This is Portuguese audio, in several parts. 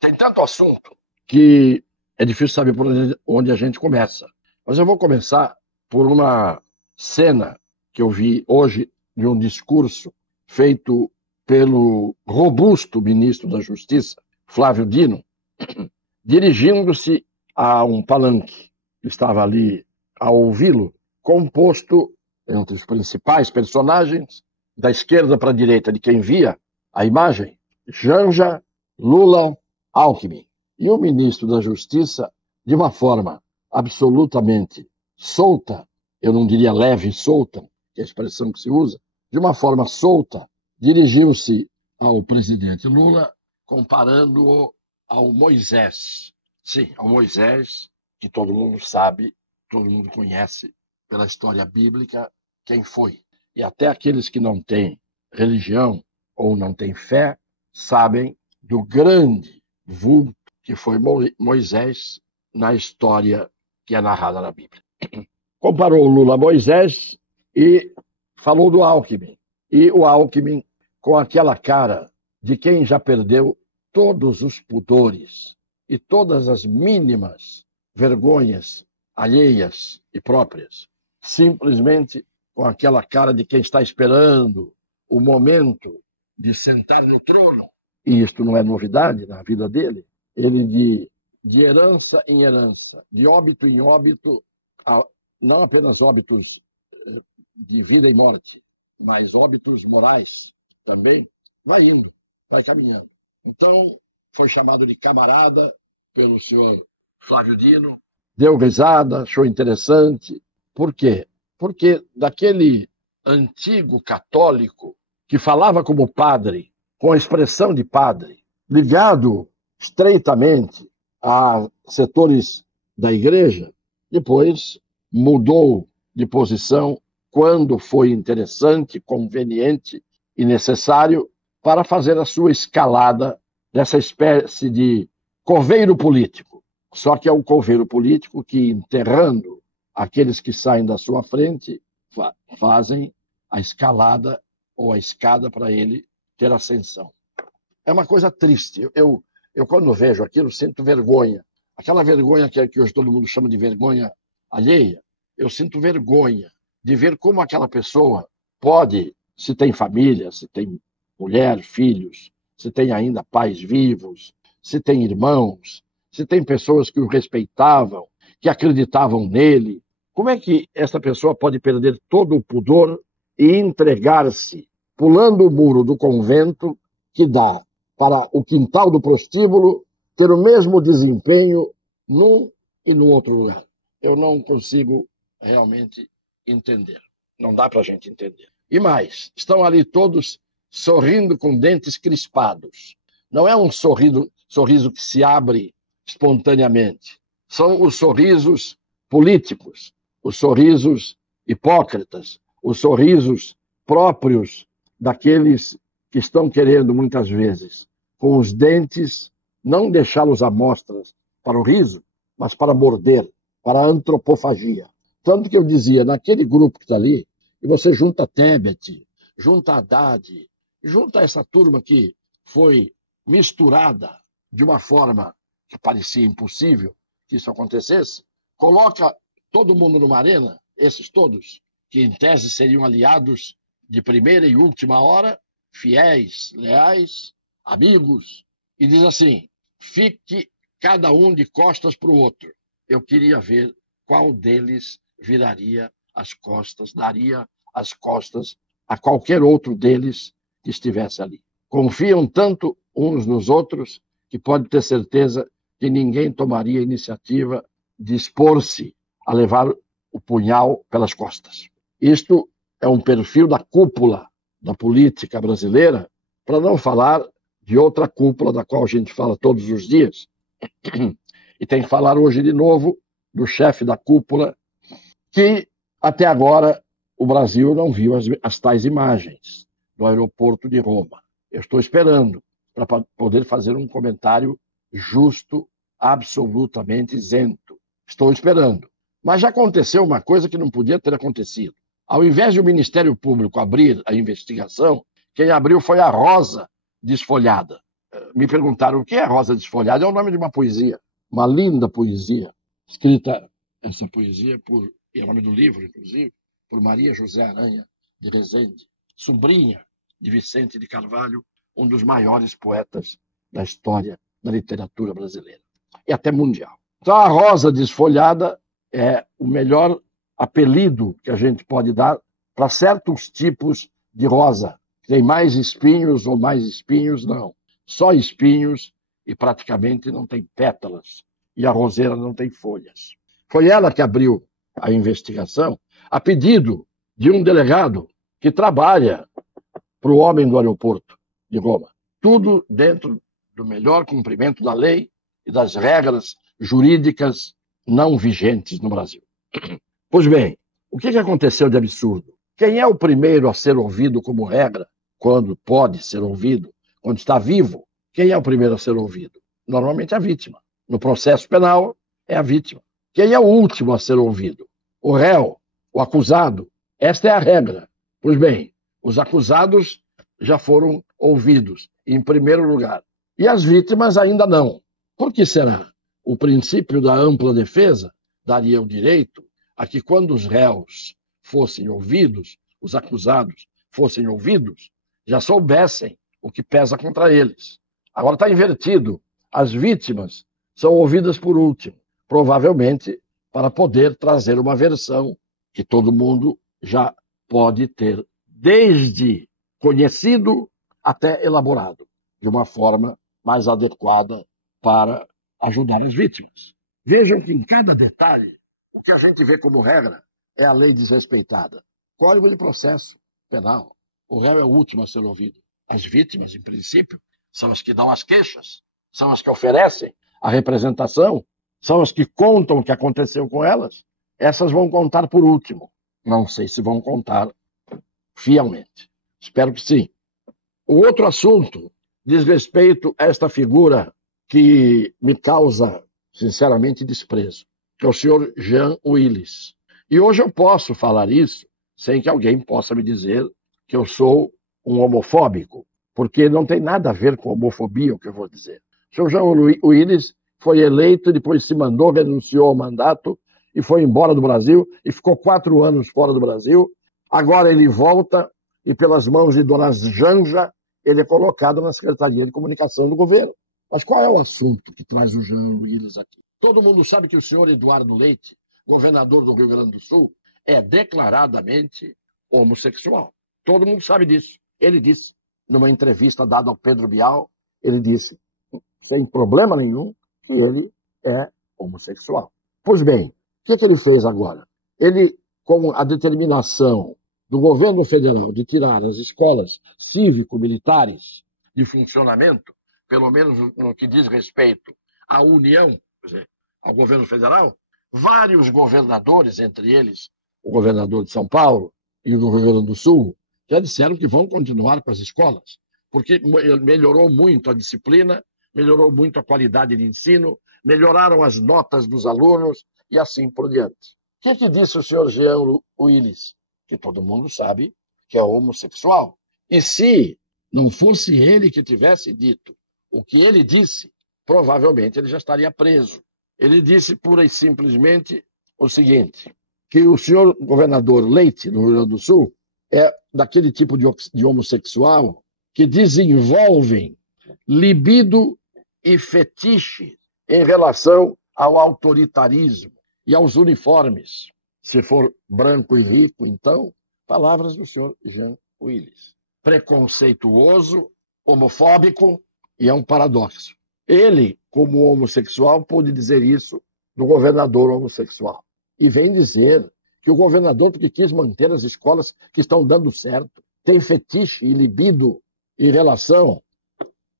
Tem tanto assunto que é difícil saber por onde a gente começa. Mas eu vou começar por uma cena que eu vi hoje de um discurso feito pelo robusto ministro da Justiça, Flávio Dino, dirigindo-se a um palanque que estava ali a ouvi-lo, composto entre os principais personagens, da esquerda para a direita de quem via a imagem, Janja, Lula, Alckmin. E o ministro da Justiça, de uma forma absolutamente solta, eu não diria leve e solta, que é a expressão que se usa, de uma forma solta, dirigiu-se ao presidente Lula, comparando-o ao Moisés. Sim, ao Moisés, que todo mundo sabe, todo mundo conhece pela história bíblica quem foi. E até aqueles que não têm religião ou não têm fé sabem do grande vulto que foi Moisés na história que é narrada na Bíblia. Comparou o Lula a Moisés e falou do Alckmin. E o Alckmin, com aquela cara de quem já perdeu todos os pudores e todas as mínimas vergonhas alheias e próprias, simplesmente com aquela cara de quem está esperando o momento de sentar no trono. E isto não é novidade na vida dele. Ele, de herança em herança, de óbito em óbito, não apenas óbitos de vida e morte, mas óbitos morais também, vai indo, vai caminhando. Então, foi chamado de camarada pelo senhor Flávio Dino, deu risada, achou interessante. Por quê? Porque daquele antigo católico que falava como padre, com a expressão de padre, ligado estreitamente a setores da igreja, depois mudou de posição quando foi interessante, conveniente e necessário para fazer a sua escalada dessa espécie de coveiro político. Só que é um coveiro político que, enterrando aqueles que saem da sua frente, fazem a escalada ou a escada para ele ter ascensão. É uma coisa triste. Eu quando vejo aquilo, sinto vergonha. Aquela vergonha que hoje todo mundo chama de vergonha alheia, eu sinto vergonha de ver como aquela pessoa pode, se tem família, se tem mulher, filhos, se tem ainda pais vivos, se tem irmãos, se tem pessoas que o respeitavam, que acreditavam nele, como é que essa pessoa pode perder todo o pudor e entregar-se, pulando o muro do convento que dá para o quintal do prostíbulo, ter o mesmo desempenho num e no outro lugar? Eu não consigo realmente entender. Não dá para a gente entender. E mais, estão ali todos sorrindo com dentes crispados. Não é um sorriso que se abre espontaneamente. São os sorrisos políticos, os sorrisos hipócritas, os sorrisos próprios daqueles que estão querendo, muitas vezes, com os dentes, não deixá-los à mostra para o riso, mas para morder, para a antropofagia. Tanto que eu dizia, naquele grupo que está ali, e você junta Tebet, junta Haddad, junta essa turma que foi misturada de uma forma que parecia impossível que isso acontecesse, coloca todo mundo numa arena, esses todos, que em tese seriam aliados de primeira e última hora, fiéis, leais, amigos, e diz assim: fique cada um de costas para o outro. Eu queria ver qual deles viraria as costas, daria as costas a qualquer outro deles que estivesse ali. Confiam tanto uns nos outros que pode ter certeza que ninguém tomaria a iniciativa de expor-se a levar o punhal pelas costas. Isto é um perfil da cúpula da política brasileira, para não falar de outra cúpula da qual a gente fala todos os dias. E tem que falar hoje de novo do chefe da cúpula, que até agora o Brasil não viu as tais imagens do aeroporto de Roma. Eu estou esperando para poder fazer um comentário justo, absolutamente isento. Estou esperando. Mas já aconteceu uma coisa que não podia ter acontecido. Ao invés de o Ministério Público abrir a investigação, quem abriu foi a Rosa desfolhada. me perguntaram o que é Rosa Desfolhada. É o nome de uma poesia, uma linda poesia, escrita, essa poesia, é o nome do livro, inclusive, por Maria José Aranha de Rezende, sobrinha de Vicente de Carvalho, um dos maiores poetas da história da literatura brasileira e até mundial. Então, a Rosa Desfolhada é o melhor apelido que a gente pode dar para certos tipos de rosa. Tem mais espinhos ou mais espinhos? Não. Só espinhos e praticamente não tem pétalas. E a roseira não tem folhas. Foi ela que abriu a investigação a pedido de um delegado que trabalha para o homem do aeroporto de Roma. Tudo dentro do melhor cumprimento da lei e das regras jurídicas não vigentes no Brasil. Pois bem, o que aconteceu de absurdo? Quem é o primeiro a ser ouvido como regra, quando pode ser ouvido, quando está vivo? Quem é o primeiro a ser ouvido? Normalmente a vítima. No processo penal, é a vítima. Quem é o último a ser ouvido? O réu, o acusado. Esta é a regra. Pois bem, os acusados já foram ouvidos, em primeiro lugar. E as vítimas ainda não. Por que será? O princípio da ampla defesa daria o direito a que, quando os réus fossem ouvidos, os acusados fossem ouvidos, já soubessem o que pesa contra eles. Agora está invertido. As vítimas são ouvidas por último, provavelmente para poder trazer uma versão que todo mundo já pode ter, desde conhecido até elaborado, de uma forma mais adequada para ajudar as vítimas. Vejam que em cada detalhe, o que a gente vê como regra é a lei desrespeitada. Código de processo penal. O réu é o último a ser ouvido. As vítimas, em princípio, são as que dão as queixas, são as que oferecem a representação, são as que contam o que aconteceu com elas. Essas vão contar por último. Não sei se vão contar fielmente. Espero que sim. O outro assunto diz respeito a esta figura que me causa, sinceramente, desprezo, que é o senhor Jean Willis. E hoje eu posso falar isso sem que alguém possa me dizer que eu sou um homofóbico, porque não tem nada a ver com homofobia o que eu vou dizer. O senhor Jean Willis foi eleito, depois se mandou, renunciou ao mandato e foi embora do Brasil e ficou 4 anos fora do Brasil. Agora ele volta e, pelas mãos de dona Janja, ele é colocado na Secretaria de Comunicação do governo. Mas qual é o assunto que traz o Jean Willis aqui? Todo mundo sabe que o senhor Eduardo Leite, governador do Rio Grande do Sul, é declaradamente homossexual. Todo mundo sabe disso. Ele disse, numa entrevista dada ao Pedro Bial, ele disse, sem problema nenhum, que ele é homossexual. Pois bem, o que ele fez agora? Ele, com a determinação do governo federal de tirar as escolas cívico-militares de funcionamento, pelo menos no que diz respeito à União, quer dizer, ao governo federal, vários governadores, entre eles o governador de São Paulo e o do Rio Grande do Sul, já disseram que vão continuar com as escolas, porque melhorou muito a disciplina, melhorou muito a qualidade de ensino, melhoraram as notas dos alunos e assim por diante. O que disse o senhor Jean Willis? Que todo mundo sabe que é homossexual. E se não fosse ele que tivesse dito o que ele disse, provavelmente ele já estaria preso. Ele disse pura e simplesmente o seguinte, que o senhor governador Leite, do Rio Grande do Sul, é daquele tipo de homossexual que desenvolvem libido e fetiche em relação ao autoritarismo e aos uniformes. Se for branco e rico, então, palavras do senhor Jean Willis. Preconceituoso, homofóbico, e é um paradoxo. Ele, como homossexual, pôde dizer isso do governador homossexual. E vem dizer que o governador, porque quis manter as escolas que estão dando certo, tem fetiche e libido em relação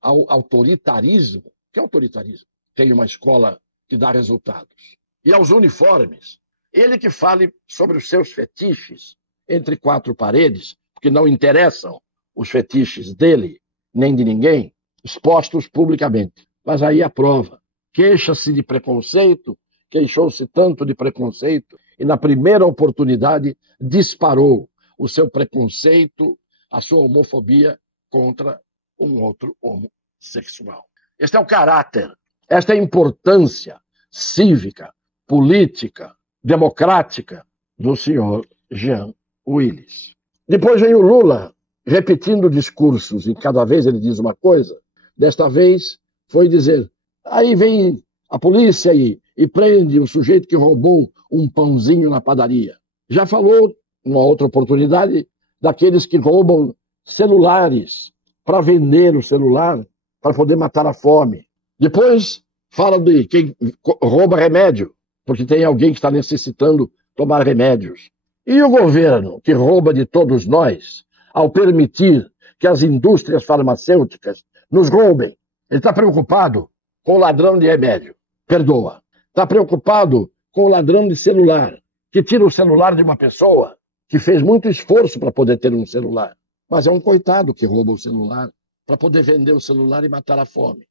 ao autoritarismo. Que autoritarismo? Tem uma escola que dá resultados. E aos uniformes. Ele que fale sobre os seus fetiches entre 4 paredes, porque não interessam os fetiches dele, nem de ninguém, expostos publicamente. Mas aí a prova. Queixa-se de preconceito, queixou-se tanto de preconceito, e na primeira oportunidade disparou o seu preconceito, a sua homofobia contra um outro homossexual. sexual. Este é o caráter, esta é a importância cívica, política, democrática do senhor Jean Willis. Depois vem o Lula, repetindo discursos, e cada vez ele diz uma coisa. Desta vez foi dizer, aí vem a polícia e prende o sujeito que roubou um pãozinho na padaria. Já falou, numa outra oportunidade, daqueles que roubam celulares para vender o celular, para poder matar a fome. Depois fala de quem rouba remédio, porque tem alguém que está necessitando tomar remédios. E o governo, que rouba de todos nós, ao permitir que as indústrias farmacêuticas nos roubem. Ele está preocupado com o ladrão de remédio, perdoa. Está preocupado com o ladrão de celular, que tira o celular de uma pessoa que fez muito esforço para poder ter um celular. Mas é um coitado que rouba o celular para poder vender o celular e matar a fome.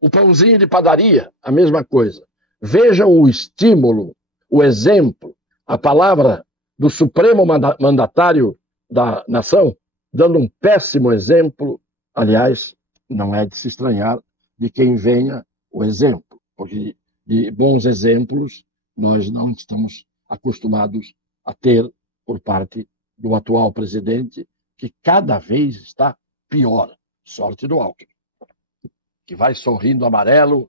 O pãozinho de padaria, a mesma coisa. Veja o estímulo, o exemplo, a palavra do supremo mandatário da nação, dando um péssimo exemplo. Aliás, não é de se estranhar de quem venha o exemplo, porque de bons exemplos nós não estamos acostumados a ter por parte do atual presidente, que cada vez está pior. Sorte do Alckmin, que vai sorrindo amarelo,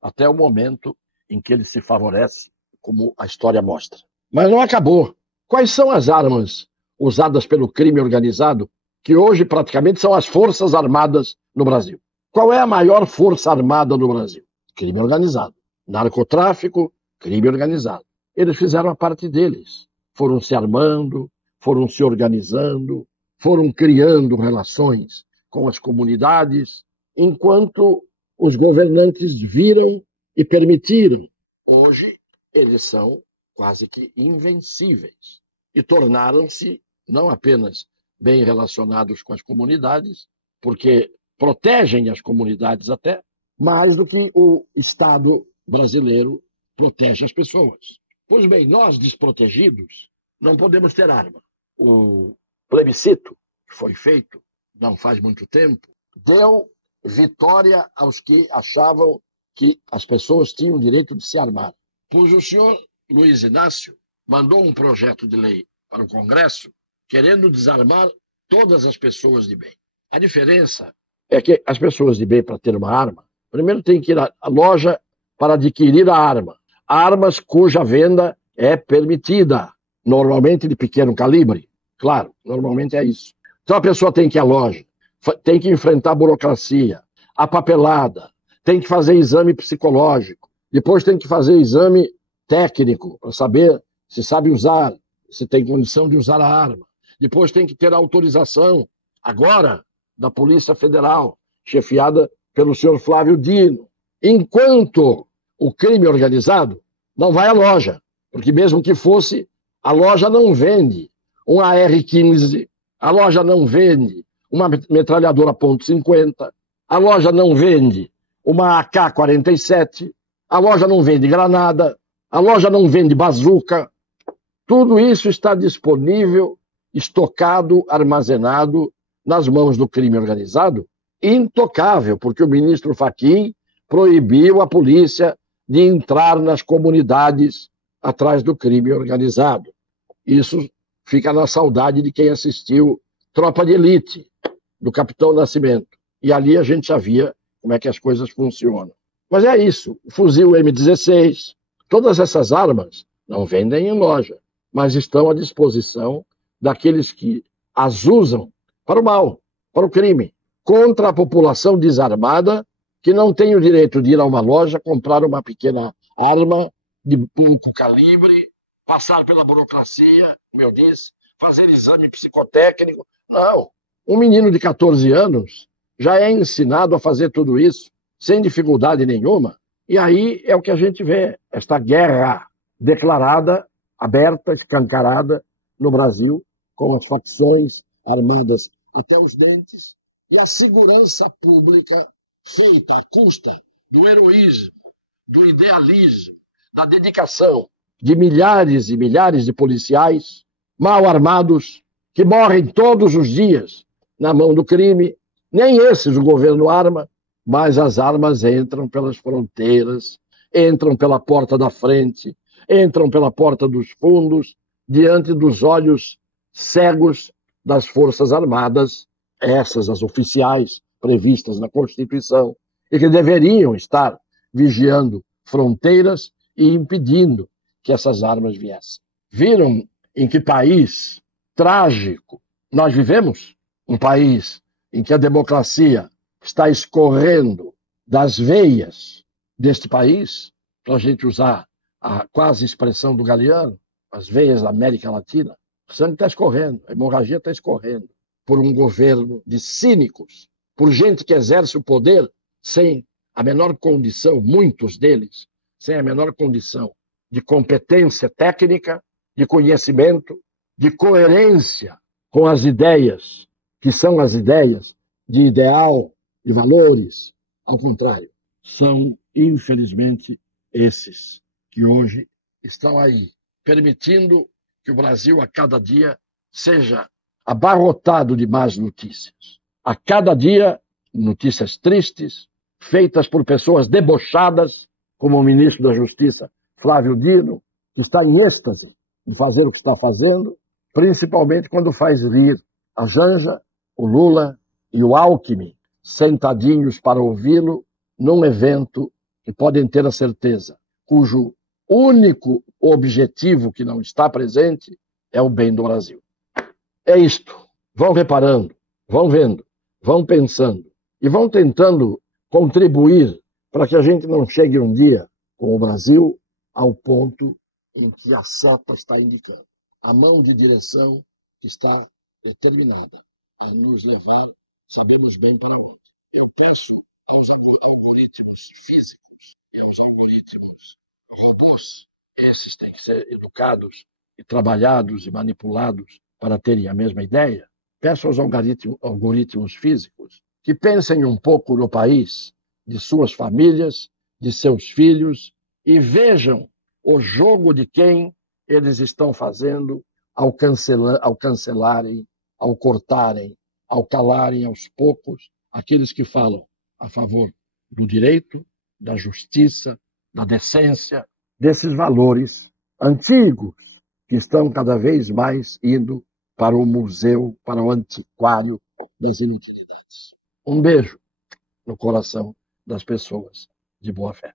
até o momento em que ele se favorece, como a história mostra. Mas não acabou. Quais são as armas usadas pelo crime organizado, que hoje praticamente são as Forças Armadas no Brasil? Qual é a maior força armada no Brasil? Crime organizado. Narcotráfico, crime organizado. Eles fizeram a parte deles. Foram se armando, foram se organizando, foram criando relações com as comunidades, enquanto os governantes viram e permitiram. Hoje, eles são quase que invencíveis e tornaram-se não apenas bem relacionados com as comunidades, porque protegem as comunidades até, mais do que o Estado brasileiro protege as pessoas. Pois bem, nós desprotegidos não podemos ter arma. O plebiscito que foi feito não faz muito tempo deu vitória aos que achavam que as pessoas tinham o direito de se armar. Pois o senhor Luiz Inácio mandou um projeto de lei para o Congresso querendo desarmar todas as pessoas de bem. A diferença é que as pessoas de bem, para ter uma arma, primeiro tem que ir à loja para adquirir a arma. Armas cuja venda é permitida, normalmente de pequeno calibre. Claro, normalmente é isso. Então a pessoa tem que ir à loja, tem que enfrentar a burocracia, a papelada, tem que fazer exame psicológico, depois tem que fazer exame técnico para saber se sabe usar, se tem condição de usar a arma. Depois tem que ter autorização, agora, da Polícia Federal, chefiada pelo senhor Flávio Dino. Enquanto o crime organizado não vai à loja, porque mesmo que fosse, a loja não vende um AR-15, a loja não vende uma metralhadora .50, a loja não vende uma AK-47, a loja não vende granada, a loja não vende bazuca. Tudo isso está disponível, estocado, armazenado nas mãos do crime organizado, intocável, porque o ministro Fachin proibiu a polícia de entrar nas comunidades atrás do crime organizado. Isso fica na saudade de quem assistiu Tropa de Elite, do Capitão Nascimento. E ali a gente já via como é que as coisas funcionam. Mas é isso, o fuzil M16, todas essas armas não vendem em loja, mas estão à disposição daqueles que as usam para o mal, para o crime, contra a população desarmada que não tem o direito de ir a uma loja, comprar uma pequena arma de pouco calibre, passar pela burocracia, como eu disse, fazer exame psicotécnico. Não, um menino de 14 anos já é ensinado a fazer tudo isso sem dificuldade nenhuma. E aí é o que a gente vê, esta guerra declarada, aberta, escancarada no Brasil, com as facções armadas até os dentes e a segurança pública feita à custa do heroísmo, do idealismo, da dedicação de milhares e milhares de policiais mal armados que morrem todos os dias na mão do crime, Nem esses o governo arma, mas as armas entram pelas fronteiras, entram pela porta da frente, entram pela porta dos fundos, diante dos olhos cegos das Forças Armadas, essas as oficiais previstas na Constituição, e que deveriam estar vigiando fronteiras e impedindo que essas armas viessem. Viram em que país trágico nós vivemos? Um país em que a democracia está escorrendo das veias deste país, para a gente usar a quase expressão do Galeano, as veias da América Latina. O sangue está escorrendo, a hemorragia está escorrendo por um governo de cínicos, por gente que exerce o poder sem a menor condição, muitos deles, sem a menor condição de competência técnica, de conhecimento, de coerência com as ideias, que são as ideias de ideal, de valores. Ao contrário, são, infelizmente, esses que hoje estão aí, permitindo que o Brasil, a cada dia, seja abarrotado de más notícias. A cada dia, notícias tristes, feitas por pessoas debochadas, como o ministro da Justiça, Flávio Dino, que está em êxtase de fazer o que está fazendo, principalmente quando faz rir a Janja, o Lula e o Alckmin, sentadinhos para ouvi-lo num evento que podem ter a certeza, cujo único objetivo que não está presente é o bem do Brasil. É isto. Vão reparando, vão vendo, vão pensando e vão tentando contribuir para que a gente não chegue um dia com o Brasil ao ponto em que a sota está indicando. A mão de direção está determinada a nos levar, sabemos bem para onde. Eu peço aos algoritmos físicos, aos algoritmos robôs, esses têm que ser educados e trabalhados e manipulados para terem a mesma ideia. Peço aos algoritmos físicos que pensem um pouco no país, de suas famílias, de seus filhos, e vejam o jogo de quem eles estão fazendo ao cancelarem, ao cortarem, ao calarem aos poucos aqueles que falam a favor do direito, da justiça, da decência, desses valores antigos que estão cada vez mais indo para o museu, para o antiquário das inutilidades. Um beijo no coração das pessoas de boa fé.